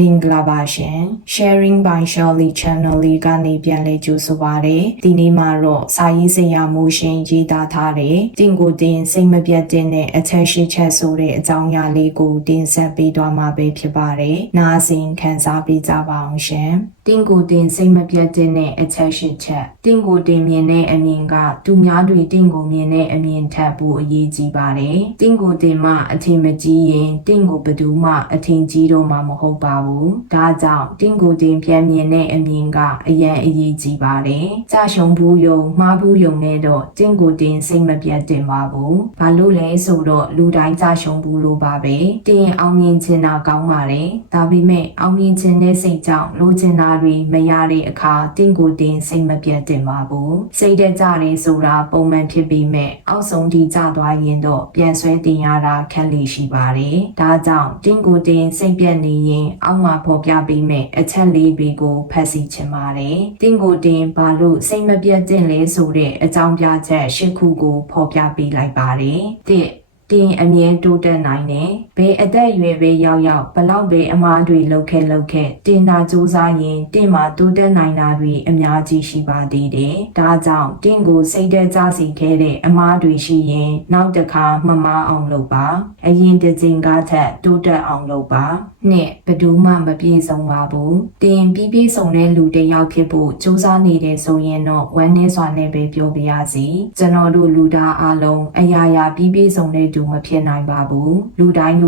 မင်္ဂလာပါရှင် Sharing by Shirley Channel လေးကနေပြန်လဲကြိုဆိုပါရစေဒီနေ့မှာတော့စာရေးဆရာမိုးရှင်ရေးသားထားတဲ့တင်ကိုတင်စိတ်မပြတ်တဲ့အချက်ရှိချက်ဆိုတဲ့အကြောင်းအရာလေးကိုတင်ဆက်ပေးသွားမှာပဲဖြစ်ပါတယ်နားဆင်ခံစားပေးကြပါအောင်ရှင်တင်ကိုတင်စိတ်မပြတ်တဲ့အချက်ရှိချက်တင်ကိုတင်မြင်တဲ့အမြင်ကသူများတွေတင်ကိုမြင်တဲ့အမြင်ထက်ပိုအရေးကြီးပါတယ်တင်ကိုတင်မှအထင်မကြီးရင်တင်ကိုဘယ်သူမှအထင်ကြီးတော့မှမဟုတ်ပါဘူးဒါကြောင့်တင်ကိုတင်ပြန်မြင်တဲ့အမြင်ကအရန်အရေးကြီးပါတယ်ကြာရှုံဘူးယုံမှားဘူးယုံနဲ့တော့တင်ကိုတင်စိတ်မပြတ်တင်ပါဘူးဘာလို့လဲဆိုတော့လူတိုင်းကြာရှုံဘူးလို့ပါပဲတင်အောင်မြင်ချင်တာကောင်းပါတယ်ဒါပေမဲ့အောင်မြင်ချင်တဲ့စိတ်ကြောင့်လိုချင်တာတွေမရတဲ့အခါတင်ကိုတင်စိတ်မပြတ်တင်ပါဘူးစိတ်တဲ့ကြတယ်ဆိုတာပုံမှန်ဖြစ်ပြီးမဲ့အောက်ဆုံးထိကျသွားရင်တော့ပြန်ဆွဲတင်ရတာခက်လေရှိပါတယ်ဒါကြောင့်တင်ကိုတင်စိတ်ပြတ်နေရင်အောက်မှာဖော်ပြပေးမဲ့အချက်လေးတွေကိုဖတ်စီချင်ပါတယ်တင်ကိုတင်ဘာလို့စိတ်မပြတ်တင်လဲဆိုတဲ့အကြောင်းပြချက်၈ခုကိုဖော်ပြပေးလိုက်ပါတယ်တင်အမြဲတိုးတက်နိုင်တယ်။ဘယ်အသက်အရွယ်ပဲရောက်ဘလောက်ပဲအမားတွေလုပ်ခဲ့တင်တာစူးစမ်းရင်တင်မှာတိုးတက်နိုင်တာတွေအများကြီးရှိပါသေးတယ်။ဒါကြောင့်တင်ကိုစိတ်သက်ကြစီခဲ့တဲ့အမားတွေရှိရင်နောက်တစ်ခါမမားအောင်လုပ်ပါ။အရင်တစ်ချိန်ကထက်တိုးတက်အောင်လုပ်ပါ။နဲ့ဘယ်သူမှမပြေဆုံးပါဘူး။တင်ပြီးဆုံးတဲ့လူတစ်ယောက်ဖြစ်ဖို့စူးစမ်းနေတယ်ဆိုရင်တော့ဝမ်းနည်းစွာနဲ့ပဲပြောပြရစီ။ကျွန်တော်တို့လူသားအလုံးအရာရာပြီးဆုံးတဲ့မဖြစ်နိုင်ပါဘူးလူတိုင်း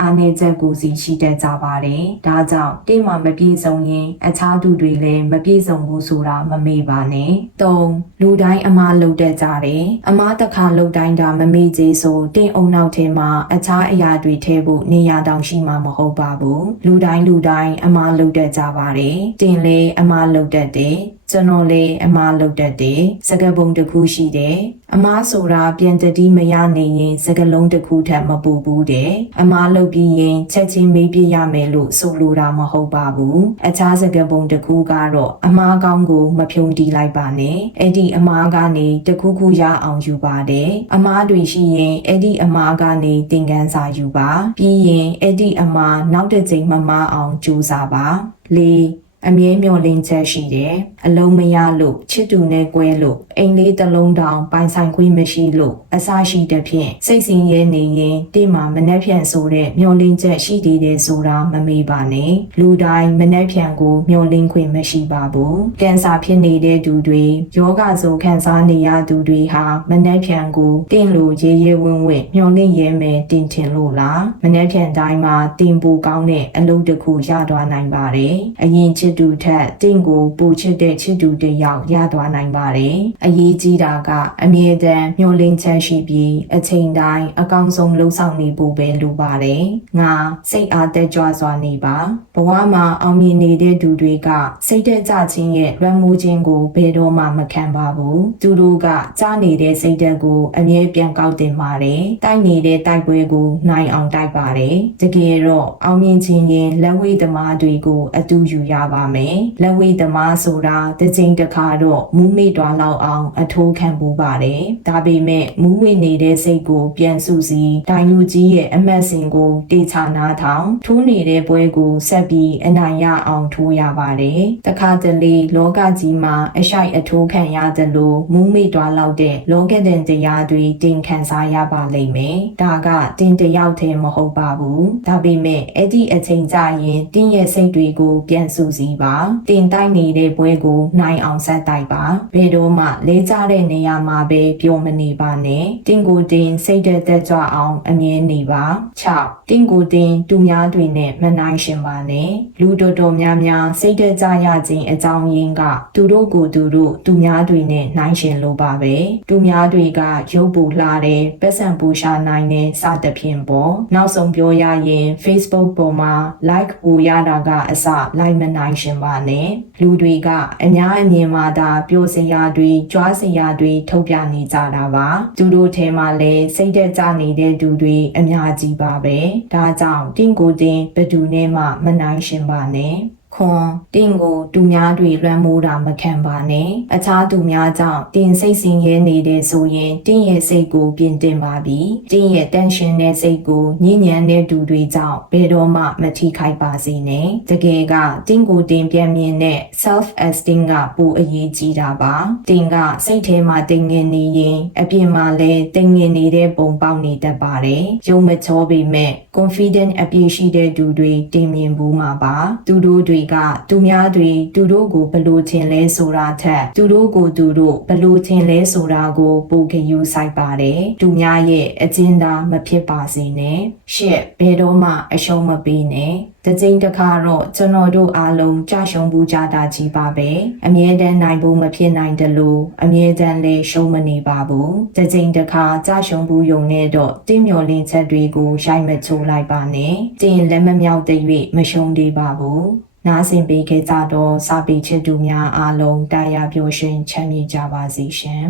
အားနည်းချက်ကိုစီရှိတတ်ကြပါတယ်ဒါကြောင့်တင်းမှာမပြည့်စုံရင်အခြားသူတွေလည်းမပြည့်စုံဘူးဆိုတာမမေ့ပါနဲ့3လူတိုင်းအမားလုပ်တတ်ကြတယ်အမားတစ်ခါလုပ်တိုင်းဒါမမေ့သေးဆိုတင်းအုံနောက်ထဲမှာအခြားအရာတွေထည့်ဖို့နေရာတောင်ရှိမှာမဟုတ်ပါဘူးလူတိုင်းအမားလုပ်တတ်ကြပါတယ်တင်းလည်းအမားလုပ်တတ်တယ်ကျွန်တော်လည်းအမားလုပ်တတ်တယ်စကားပုံတစ်ခုရှိတယ်အမားဆိုတာပြန်တတိမရနေရင်စကားလုံးတစ်ခုထပ်မပူဘူးတဲ့အမားလုပ်ပြီးရင်ချက်ချင်းမေးပြရမယ်လို့ဆိုလိုတာမဟုတ်ပါဘူးအခြားစကားပုံတစ်ခုကတော့အမားကောင်းကိုမဖြုံတီးလိုက်ပါနဲ့အဲ့ဒီအမားကနေတစ်ခုခုရအောင်ယူပါတယ်အမားတွေရှိရင်အဲ့ဒီအမားကနေသင်ခန်းစာယူပါပြီးရင်အဲ့ဒီအမားနောက်တစ်ချိန်မမအောင်ကြိုးစားပါအမြဲမျောလင်းချက်ရှိတယ်အလုံးမရလို့ချစ်သူနဲ့ကွဲလို့အိမ်လေးတစ်လုံးတောင်ပိုင်ဆိုင်ခွင့်မရှိလို့အစရှိတဲ့ဖြင့်စိတ်ဆင်းရဲနေရင်တိမှာမနှက်ဖြန်ဆိုတဲ့မျောလင်းချက်ရှိသေးတယ်ဆိုတာမမေ့ပါနဲ့လူတိုင်းမနှက်ဖြန်ကိုမျောလင်းခွင့်မရှိပါဘူးကင်ဆာဖြစ်နေတဲ့သူတွေယောဂဆိုခံစားနေရသူတွေဟာမနှက်ဖြန်ကိုတင်းလို့ရဲဝံ့မျောလင်းရဲမယ်တင်ထင်လို့လားမနှက်ဖြန်တိုင်းမှာတင်ပူကောင်းတဲ့အလုပ်တစ်ခုရသွားနိုင်ပါတယ်အရင်ချစ်သူထက်တင့်ကိုပူချစ်တဲ့ချစ်သူတစ်ယောက်ရသွားနိုင်ပါတယ်။အရေးကြီးတာကအမြဲတမ်းမျှော်လင့်ချက်ရှိပြီးအချိန်တိုင်းအကောင်းဆုံးလှုပ်ဆောင်နေဖို့ပဲလိုပါတယ်။ငါစိတ်အားတက်ကြွစွာနေပါ။ဘဝမှာအောင်မြင်နေတဲ့သူတွေကစိတ်သက်ကြခြင်းရဲ့လွှမ်းမိုးခြင်းကိုဘယ်တော့မှမခံပါဘူး။သူတို့ကကြားနေတဲ့စိတ်ဓာတ်ကိုအမြဲပြန်ကောက်တင်ပါတယ်။တိုက်နေတဲ့တိုက်ပွဲကိုနိုင်အောင်တိုက်ပါတယ်။တကယ်တော့အောင်မြင်ခြင်းရဲ့လက်ဝဲသမားတွေကိုအတူယူရပါမယ်။လက်ဝဲသမားဆိုတာတစ်ချိန်တစ်ခါတော့မူးမိသွားလောက်အောင်အထိုးခံပူပါတယ်။ဒါပေမဲ့မူးမိနေတဲ့စိတ်ကိုပြန်စုစည်းဒိုင်လူကြီးရဲ့အမတ်စင်ကိုတေချာနာထောင်ထိုးနေတဲ့ပွဲကိုဆက်ပြီးအနိုင်ရအောင်ထိုးရပါတယ်။တခါတလေလောကကြီးမှာအရှိုက်အထိုးခံရတယ်လို့မူးမိသွားလောက်တဲ့လောကတဲ့တရားတွေတင်ခံစားရပါလိမ့်မယ်။ဒါကတင်တယောက်တည်းမဟုတ်ပါဘူး။ဒါပေမဲ့အဲ့ဒီအချိန်ကျရင်တင်းရဲ့စိတ်တွေကိုပြန်စုစည်းပါတင်တိုက်နေတဲ့ပွဲကိုနိုင်အောင်ဆက်တိုက်ပါဘယ်တော့မှလဲကျတဲ့နေရာမှာပဲပြောမနေပါနဲ့တင်ကိုတင်စိတ်သက်ကြွအောင်အမြဲနေပါ6တင်ကိုတင်သူများတွေနဲ့မနိုင်ရှင်ပါနဲ့လူတော်များစိတ်သက်ကြရခြင်းအကြောင်းရင်းကသူတို့ကိုသူများတွေနဲ့နိုင်ရှင်လို့ပါပဲသူများတွေကရုပ်ပူလှတဲ့ပတ်စံပူရှာနိုင်တဲ့စသဖြင့်ပေါ့နောက်ဆုံးပြောရရင် Facebook ပေါ်မှာ like ပူရတာကအစ like မနိုင်ရှင်ပါနဲ့လူတွေကအများအမြင်မှာသာပြောစရာတွေကြွားစရာတွေထုတ်ပြနေကြတာပါသူတို့ထဲမှာလည်းစိတ်သက်ကြနေတဲ့သူတွေအများကြီးပါပဲဒါကြောင့်တင်ကိုတင်ဘယ်သူနဲ့မှမနိုင်ရှင်ပါနဲ့ ခွန်တင်းကိုသူများတွေလွှမ်းမိုးတာမခံပါနဲ့အခြားသူများကြောင့်တင်းစိတ်ဆင်းရဲနေတဲ့ဆိုရင်တင်းရဲ့စိတ်ကိုပြင်တင်ပါပြီတင်းရဲ့တန်ရှင်တဲ့စိတ်ကိုညဉ့်ညံတဲ့သူတွေကြောင့်ဘယ်တော့မှမထိခိုက်ပါစေနဲ့တကယ်ကတင်းကိုတင်ပြန်မြင်တဲ့ self esteem ကပိုအရေးကြီးတာပါတင်းကစိတ်ထဲမှာတိမ်ငင်နေရင်အပြင်မှာလည်းတိမ်ငင်နေတဲ့ပုံပေါက်နေတတ်ပါတယ်ရုံမချောပေမဲ့ confident အပြည့်ရှိတဲ့သူတွေတင်မြင်ဘူးမှာပါသူတို့တွေကသူများတွေသူတို့ကိုဘလို့ထင်လဲဆိုတာထက်သူတို့ကိုသူတို့ဘလို့ထင်လဲဆိုတာကိုပိုခယူဆိုင်ပါတယ်သူများရဲ့အကျဉ်းသားမဖြစ်ပါစေနဲ့ရှစ်ဘယ်တော့မှအရှုံးမပေးနဲ့တစ်ချိန်တစ်ခါတော့ကျွန်တော်တို့အားလုံးကြရှုံးမှုကြတာကြီးပါပဲအမြဲတမ်းနိုင်ဖို့မဖြစ်နိုင်တယ်လို့အမြဲတမ်းလည်းရှုံးမနေပါဘူးတစ်ချိန်တစ်ခါကြရှုံးမှုယုံနဲ့တော့တင်းမျောလင်းချက်တွေကိုရိုက်မချိုးလိုက်ပါနဲ့တင်းလက်မမြောက်တဲ့၍မရှုံးသေးပါဘူးနားဆင်ပေးခဲ့ကြတော့စာပေချစ်သူများအားလုံးတရားပျော်ရွှင်ချမ်းမြေ့ကြပါစေရှင်